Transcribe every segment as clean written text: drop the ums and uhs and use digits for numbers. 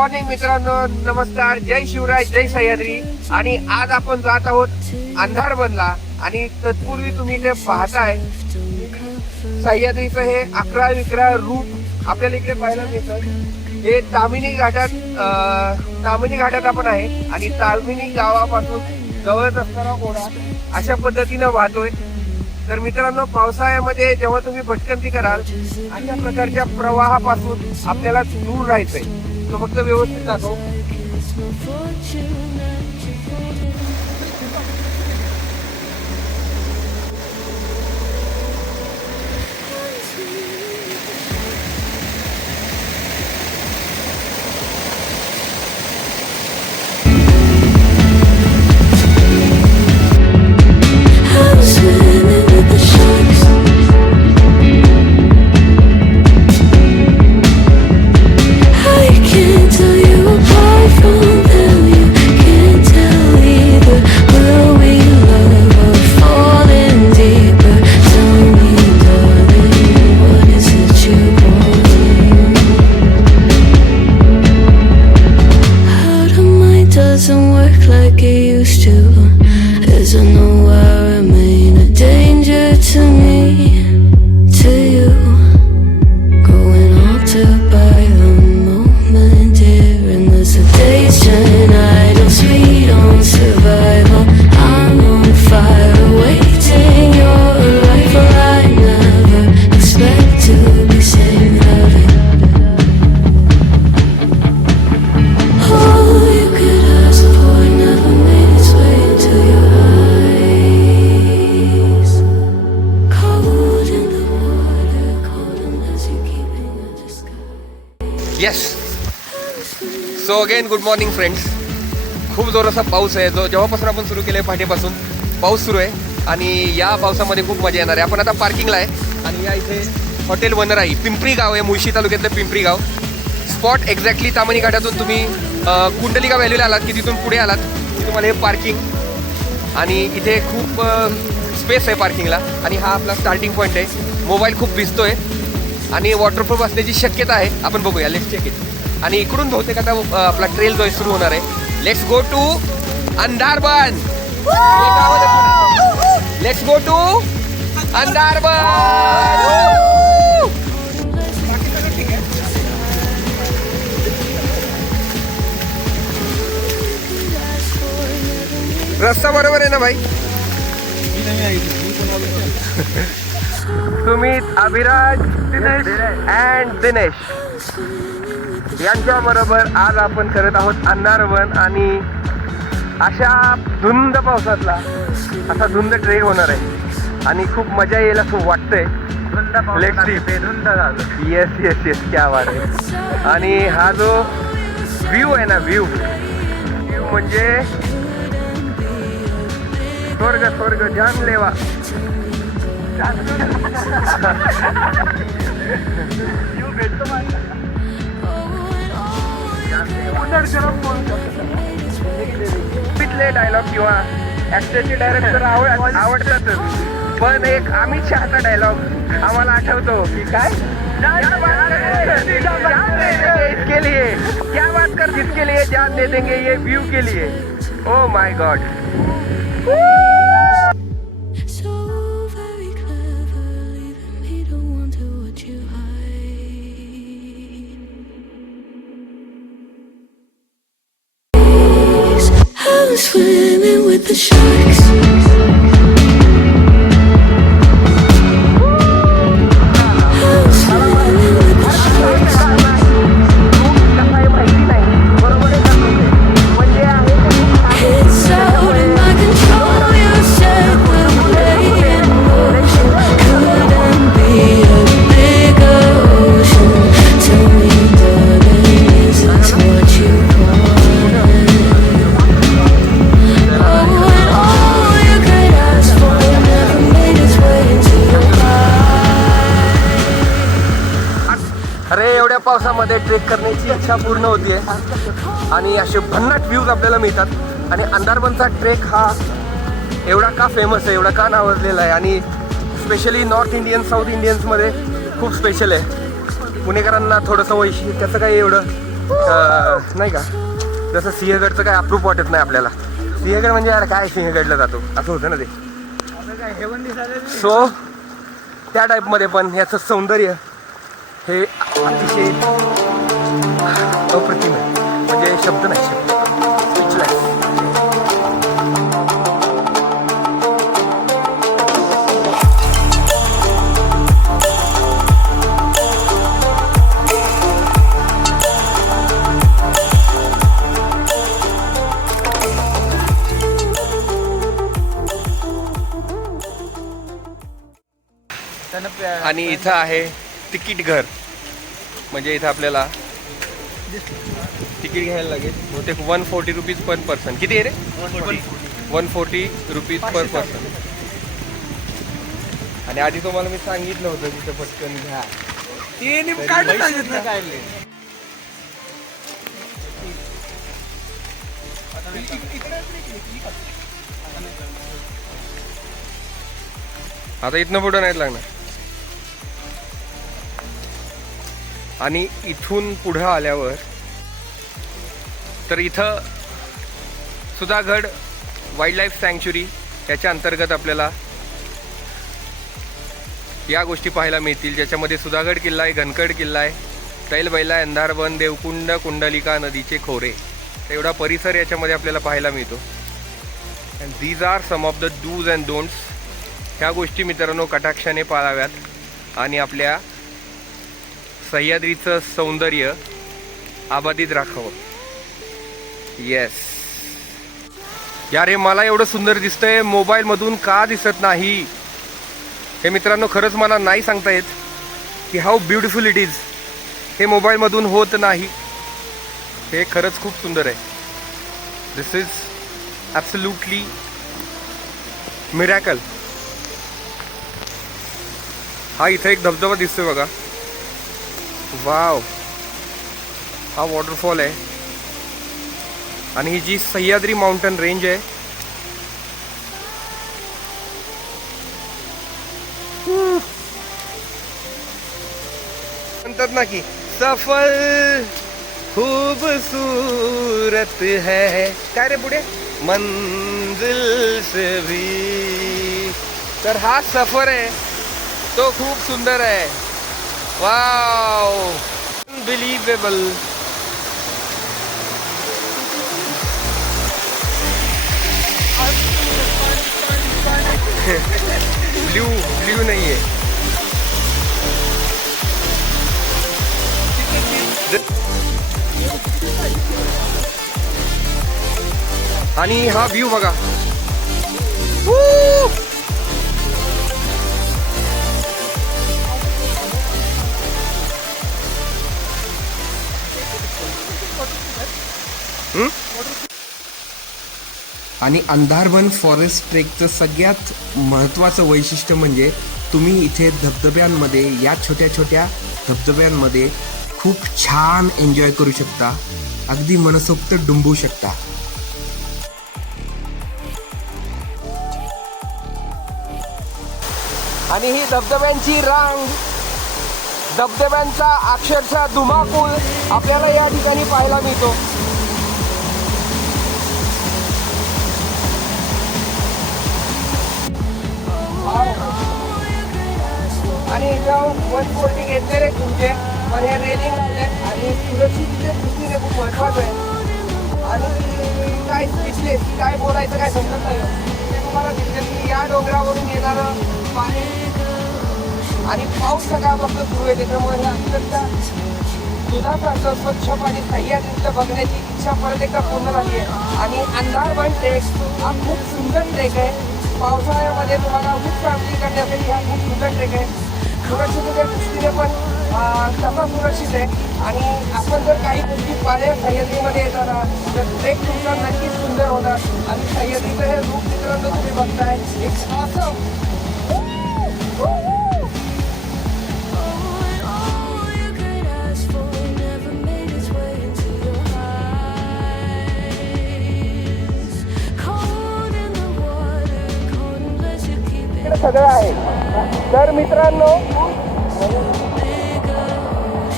Morning मित्रांनो, नमस्कार, जय शिवराय, जय सह्याद्री. आणि आज आपण जात आहोत अंधारबनला. आणि तत्पूर्वी तुम्ही ते पाहताय सह्याद्रीचं हे 11-11 रूट आपल्याला इकडे पाहायला मिळतं. हे तामिनी घाटात आपण आहे आणि तामिनी गावापासून जवळच असणारा ओढा अशा पद्धतीनं वाहतोय. तर मित्रांनो, पावसाळ्यामध्ये जेव्हा तुम्ही भटकंती कराल अशा प्रकारच्या प्रवाहापासून आपल्याला दूर राहायचंय. तो फक्त व्यवस्थित दाखव. Doesn't work like it used to. Isn't nowhere remain a danger to me, to you. Going altered by the moment here, and as the days turn, I don't sweet on survival. I'm on fire, waiting your arrival. I never expect to be saved of it. All you could ask for never made its way into your eyes. Cold in the water, cold unless you're keeping a disguise. Yes. So again good morning friends. खूप जोराचा पाऊस आहे. जेव्हापासून आपण सुरू केलं आहे पहाटेपासून पाऊस सुरू आहे आणि या पावसामध्ये खूप मजा येणार आहे. आपण आता पार्किंगला आहे आणि या इथे हॉटेल वनराई, पिंपरी गाव आहे, मुळशी तालुक्यातलं पिंपरी गाव. स्पॉट एक्झॅक्टली तामिनी घाटातून तुम्ही कुंडलिका व्हॅलीला आलात की तिथून पुढे आलात की तुम्हाला हे पार्किंग. आणि इथे खूप स्पेस आहे पार्किंगला. आणि हा आपला स्टार्टिंग पॉईंट आहे. मोबाईल खूप भिजतोय आणि वॉटरप्रूफ असण्याची शक्यता आहे. आपण बघूया, लेट्स चेक इट. आणि इकडून बहुतेक आता आपला ट्रेल जो सुरू होणार आहे. Let's go to Andharban. Let's go to Andharban. रस्ता बरोबर आहे ना भाई? सुमित, अभिराज, दिनेश अँड दिनेश यांच्या बरोबर आज आपण करत आहोत अंधारबन. आणि अशा धुंद पावसातला असा धुंद ट्रेक होणार आहे आणि खूप मजा येईल असं वाटतंय. येस येस येस, क्या बात आहे. आणि हा जो व्ह्यू आहे ना, व्ह्यू म्हणजे स्वर्ग स्वर्ग जानलेवा. पिछले डायलॉग किंवा ऍक्टरचे डायरेक्टर आवडतातच, पण एक अमित शहाचा डायलॉग आम्हाला आठवतो की काय, इसके लिए क्या बात कर, जिसके लिए जान दे देंगे ये व्यू के लिए. Oh my God. So very clever, leaving me to wonder what you hide. I was swimming with the sharks. It's out in my control. You said we'll play in motion. Couldn't be a bigger ocean. Tell me, darling, is this what you want? Oh, and all you could ask for never made its way into your eyes. अरे, एवढ्या पावसामध्ये trek करण्याची इच्छा पूर्ण होतीये आणि असे भन्नाट व्ह्यूज आपल्याला मिळतात. आणि अंधारबनचा ट्रेक हा एवढा का फेमस आहे, एवढा का नावाजलेला आहे आणि स्पेशली नॉर्थ इंडियन, साऊथ इंडियन्समध्ये खूप स्पेशल आहे. पुणेकरांना थोडंसं वैशिष्ट्य त्याचं काही एवढं नाही का, जसं सिंहगडचं काय अप्रूप वाटत नाही आपल्याला. सिंहगड म्हणजे यार काय सिंहगडला जातो असं होतं ना ते. सो त्या टाईपमध्ये पण याचं सौंदर्य हे अतिशय अप्रतिम आहे, म्हणजे शब्द नाही, स्पीचलेस. आणि इथं आहे तिकीट घर, म्हणजे इथं आपल्याला तिकीट घ्यायला लागेल बहुतेक 140 रुपीज पर पर्सन. किती आहे रे? 140 रुपीज पर पर्सन. आणि आधी तुम्हाला मी सांगितलं होतं तिथं पटकन घ्या. आता इथनं पुढं नाही लागणार. आणि इथून पुढं आल्यावर तर इथं सुधागड वाईल्ड लाईफ सँक्च्युरी याच्या अंतर्गत आपल्याला या गोष्टी पाहायला मिळतील, ज्याच्यामध्ये सुधागड किल्ला आहे, घनकड किल्ला आहे, तैलबैला, अंधारबन, देवकुंड, कुंडलिका नदीचे खोरे, एवढा परिसर याच्यामध्ये आपल्याला पाहायला मिळतो. And these are some of the dos and don'ts. ह्या गोष्टी मित्रांनो कटाक्षाने पाळाव्यात आणि आपल्या सह्याद्रीचं सौंदर्य आबादित राखावं. येस यार, हे मला एवढं सुंदर दिसतंय, मोबाईलमधून का दिसत नाही हे मित्रांनो खरंच मला नाही सांगता येत की हाऊ ब्युटिफुल इट इज. हे मोबाईलमधून होत नाही, हे खरंच खूप सुंदर आहे. दिस इज ॲब्सोल्युटली मिरॅकल. हा इथं एक धबधबा दिसतोय बघा, वाव, हा वॉटरफॉल आहे. आणि ही जी सह्याद्री माउंटन रेंज आहे म्हणतात ना की सफल खूबसूरत है, काय रे पुढे, मंजिल से भी. तर हा सफर आहे तो खूप सुंदर आहे. Wow, unbelievable. ब्ल्यू नहीं है. आणि हा व्ह्यू बघा. आणि अंधारबन फॉरेस्ट ट्रेकचं सगळ्यात महत्त्वाचं वैशिष्ट्य म्हणजे तुम्ही इथे धबधब्यांमध्ये, या छोट्या छोट्या धबधब्यांमध्ये खूप छान एन्जॉय करू शकता, अगदी मनसोक्त डुंबू शकता. आणि ही धबधब्यांची रांग, धबधब्यांचा अक्षरशः धुमाकूळ आपल्याला या ठिकाणी पाहायला मिळतो. आणि इथं 140 घेतलेले तुमचे, पण हे रेलिंग आहे आणि सुरक्षिततेच्या दृष्टीने खूप महत्त्वाचं आहे. आणि काय स्पीचलेस, काय बोलायचं काय समजत नाही. ते तुम्हाला दिसतं की या डोंगरावरून येणारं पाणी आणि पाऊस सकाळपासून सुरू आहे, त्याच्यामुळे अत्यंत दुधासारखं स्वच्छ पाणी सह्याद्रीचं बघण्याची इच्छा परत एकदा पूर्ण झाली आहे. आणि अंधारबन ट्रेक हा खूप सुंदर ट्रेक आहे. पावसाळ्यामध्ये तुम्हाला खूप फॅमिली करण्यासाठी हा खूप सुंदर ट्रेक आहे. सुरक्षिततेच्या दृष्टीने पण तसा सुरक्षित आहे. आणि आपण जर काही गोष्टी पाहिल्या सह्याद्रीमध्ये येताना तर ट्रेक तुमचा नक्कीच सुंदर होणार. आणि सह्याद्रीचं हे रूप मित्रांनो तुम्ही बघताय, एक ऑसम. सगळं आहे. तर मित्रांनो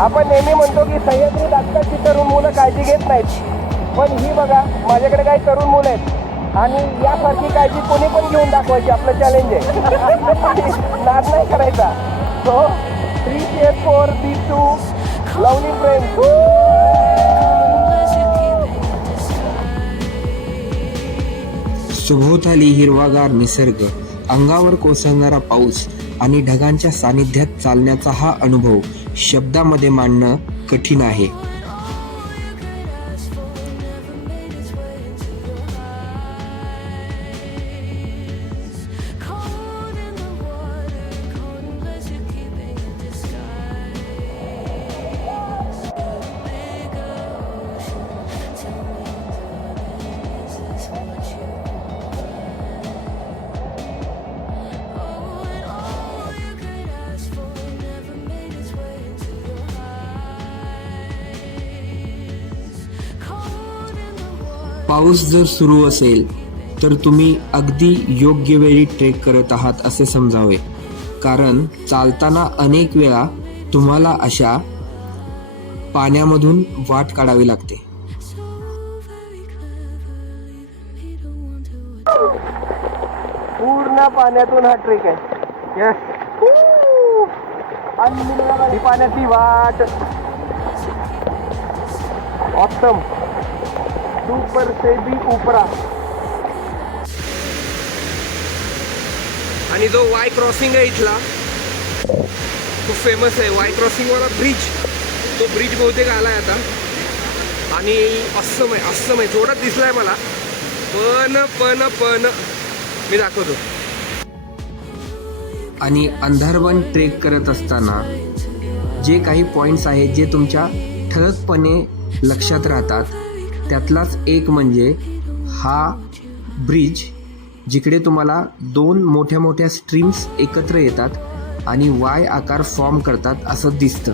आपण नेहमी म्हणतो की सह्याद्रीत आजकालची तरुण मुलं काळजी घेत नाहीत, पण ही बघा माझ्याकडे काही तरुण मुलं आहेत आणि यासारखी काळजी कोणी पण घेऊन दाखवायची. आपलं चॅलेंज आहे. नाद नाही करायचा. So 3CS4 B2 lovely friend. सभोवताली हिरवागार निसर्ग, अंगावर कोसळणारा पाऊस आणि ढगांच्या सानिध्यात चालण्याचा हा अनुभव शब्दामध्ये मांडणं कठीण आहे. पाऊस जर सुरू असेल तर तुम्ही अगदी योग्य वेळी ट्रेक करत आहात असे समजावे, कारण चालताना अनेक वेळा तुम्हाला अशा पाण्यामधून वाट काढावी लागते. पूर्ण पाण्यातून हा ट्रेक आहे. यस, ही पाण्याची वाट. ऑसम, सुपर से भी उपरा. आणि जो वाय क्रॉसिंग आहे इथला खूप फेमस आहे. वाय क्रॉसिंग वाला ब्रिज, तो ब्रिज बहुतेक आलाय आता आणि अस्सम आहे, अस्सम आहे. थोडाच दिसलाय मला, पण मी दाखवतो. आणि अंधारवन ट्रेक करत असताना जे काही पॉईंट्स आहेत जे तुमच्या ठळकपणे लक्षात राहतात, त्यातलाच एक म्हणजे हा ब्रिज, जिकडे तुम्हाला दोन मोठ्या मोठ्या स्ट्रीम्स एकत्र येतात आणि वाय आकार फॉर्म करतात असं दिसतं.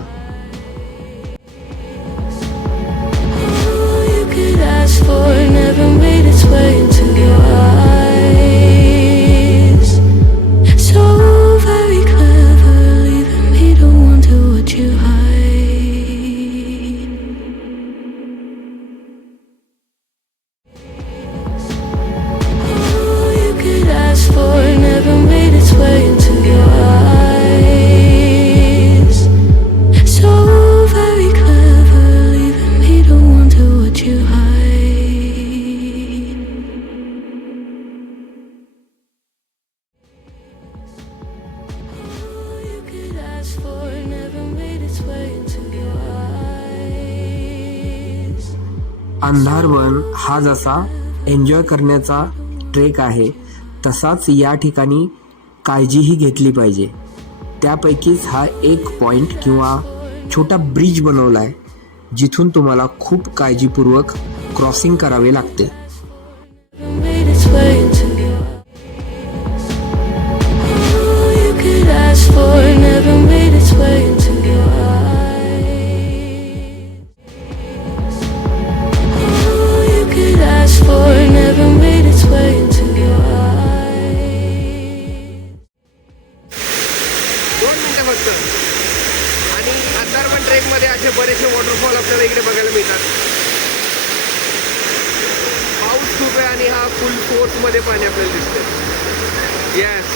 अंधारवन हा जसा एन्जॉय करण्याचा ट्रेक आहे, तसाच या ठिकाणी काळजीही घेतली पाहिजे. त्यापैकीच हा एक पॉईंट किंवा छोटा ब्रिज बनवला आहे, जिथून तुम्हाला खूप काळजीपूर्वक क्रॉसिंग करावे लागते. आणि अंधारवन ट्रेकमध्ये असे बरेचसे वॉटरफॉल आपल्याला इकडे बघायला मिळतात. पाऊस खूप आहे आणि हा फुल फोर्समध्ये पाणी आपल्याला दिसतंय. येस,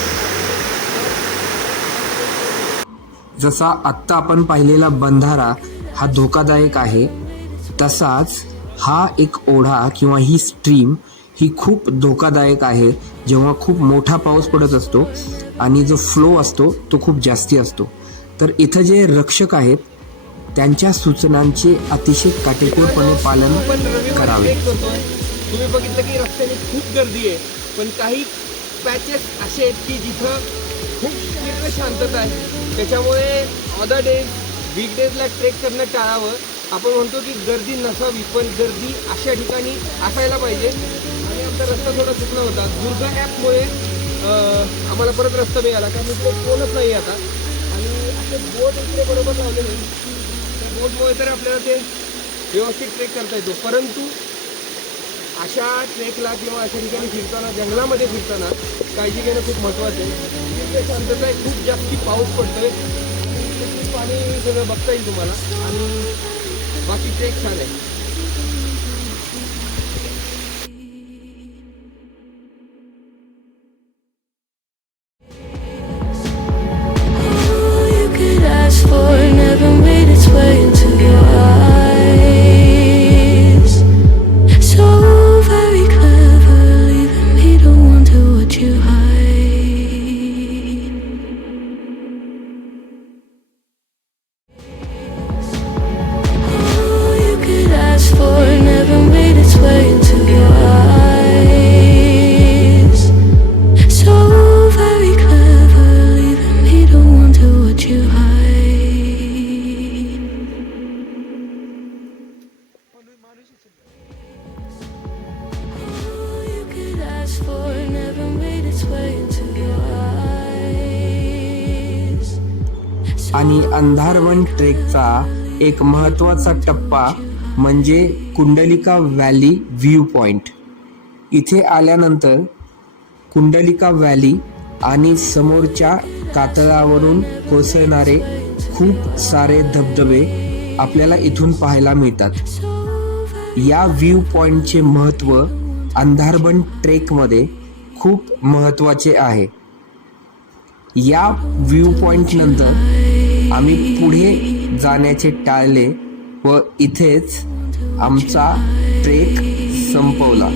जसा आत्ता आपण पाहिलेला बंधारा हा धोकादायक आहे, तसाच हा एक ओढा किंवा ही स्ट्रीम ही खूप धोकादायक आहे जेव्हा खूप मोठा पाऊस पडत असतो आणि जो फ्लो असतो तो खूप जास्ती असतो. तर इथं जे रक्षक आहेत त्यांच्या सूचनांचे अतिशय काटेकोरपणे पालन करावे. तुम्ही बघितलं की रस्त्याने खूप गर्दी आहे, पण काही पॅचेस असे आहेत की जिथं खूप तीव्र शांतता आहे. त्याच्यामुळे अदर डेज, वीकडेजला ट्रेक करणं टाळावं. आपण म्हणतो की गर्दी नसावी, पण गर्दी अशा ठिकाणी असायला पाहिजे. आणि आमचा रस्ता थोडा चुकला होता. दुर्गा ॲपमुळे आम्हाला परत रस्ता मिळाला, कारण इकडे कोणच नाही आता. आणि असे बोट इकडे बरोबर लावलेले, बोटमुळे तर आपल्याला ते व्यवस्थित ट्रेक करता येतो. परंतु अशा ट्रेकला किंवा अशा ठिकाणी फिरताना, जंगलामध्ये फिरताना काळजी घेणं खूप महत्त्वाचं आहे. तिथे शांतता आहे, खूप जास्ती पाऊस पडतोय. आणि सगळं बघता येईल तुम्हाला आणि बाकी ट्रेक छान आहे. All you could ask for never made its way into your eyes. So very clever, leaving me to wonder what you hide. All you could ask for never made its way into your eyes. So very clever, leaving me to wonder what you hide. All you could ask for never made its way into your eyes. आणि अंधारवन ट्रेकचा एक महत्त्वाचा टप्पा म्हणजे Kundalika valley view point. इथे आल्यानंतर Kundalika valley आणि समोरच्या कातळावरून कोसळणारे खूप सारे धबधबे आपल्याला इथून पाहायला मिळतात. या व्ह्यू पॉइंटचे महत्त्व अंधारबन ट्रेकमध्ये खूप महत्त्वाचे आहे. या व्ह्यू पॉइंट नंतर आम्ही पुढे जाण्याचे टाळले व इथेच आमचा ट्रेक संपवला.